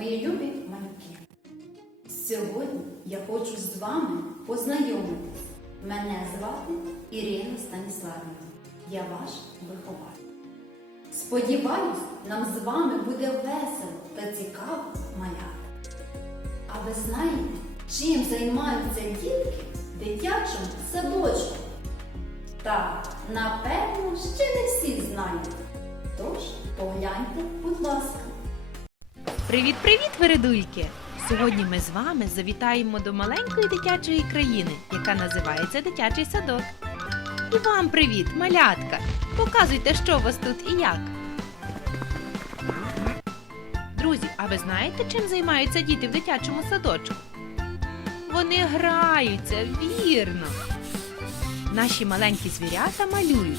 мої любі малюки. Сьогодні я хочу з вами познайомитись. Мене звати Ірина Станіславівна. Я ваш вихователь. Сподіваюсь, нам з вами буде весело та цікаво малята. А ви знаєте, чим займаються дітки в дитячому садочку? Так, напевно, ще не всі знають. Тож погляньте, будь ласка. Привіт-привіт, вередульки! Сьогодні ми з вами завітаємо до маленької дитячої країни, яка називається Дитячий садок. І вам привіт, малятка! Показуйте, що у вас тут і як. Друзі, а ви знаєте, чим займаються діти в дитячому садочку? Вони граються, вірно. Наші маленькі звірята малюють.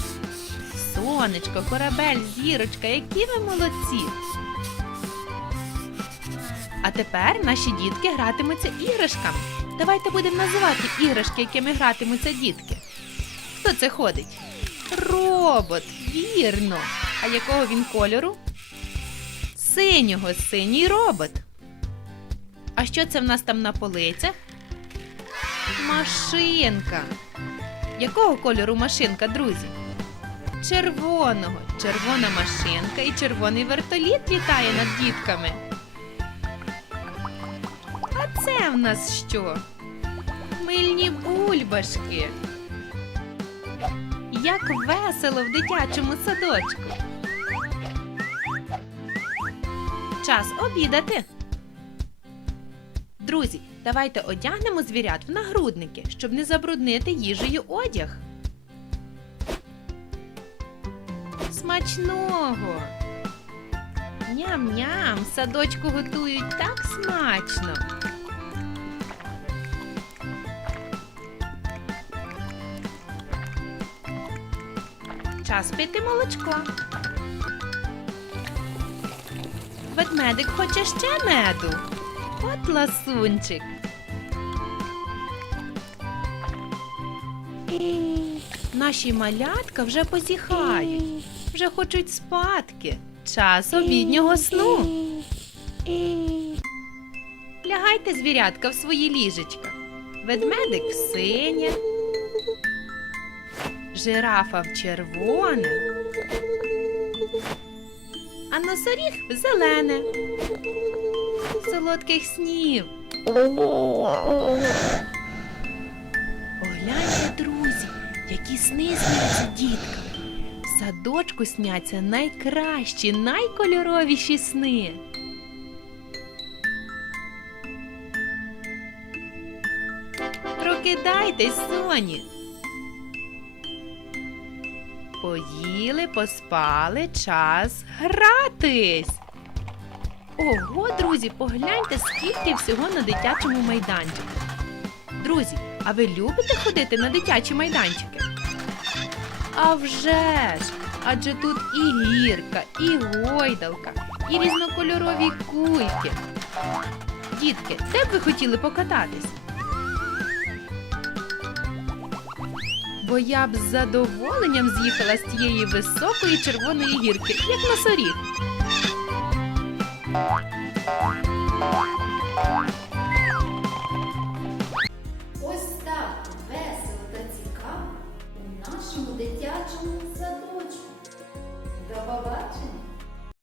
Сонечко, корабель, зірочка, які ви молодці! А тепер наші дітки гратимуться іграшками. Давайте будемо називати іграшки, якими гратимуться дітки. Хто це ходить? Робот, вірно. А якого він кольору? Синього, синій робот. А що це в нас там на полицях? Машинка. Якого кольору машинка, друзі? Червоного. Червона машинка і червоний вертоліт літає над дітками. Це в нас що? Мильні бульбашки. Як весело в дитячому садочку. Час обідати. Друзі, давайте одягнемо звірят в нагрудники, щоб не забруднити їжею одяг. Смачного! Ням-ням, садочку готують так смачно. Час пити молочко. Ведмедик хоче ще меду. От ласунчик. Наші малятка вже позіхають, вже хочуть спадки. Час обіднього сну. Лягайте, звірятка, в свої ліжечка. Ведмедик в синє, жирафа в червоне, а носоріг в зелене. Солодких снів. Погляньте, друзі, які сни сняться діткам. В садочку сняться найкращі, найкольоровіші сни. Прокидайтесь, соні. Поїли, поспали, час гратись. Ого, друзі, погляньте, скільки всього на дитячому майданчику. Друзі, а ви любите ходити на дитячі майданчики? А вже ж! Адже тут і гірка, і гойдалка, і різнокольорові кульки. Дітки, де б ви хотіли покататись? Бо я б з задоволенням з'їхала з тієї високої червоної гірки, як носоріг. Ось так весело та цікаво у нашому дитячому садочку. До побачення!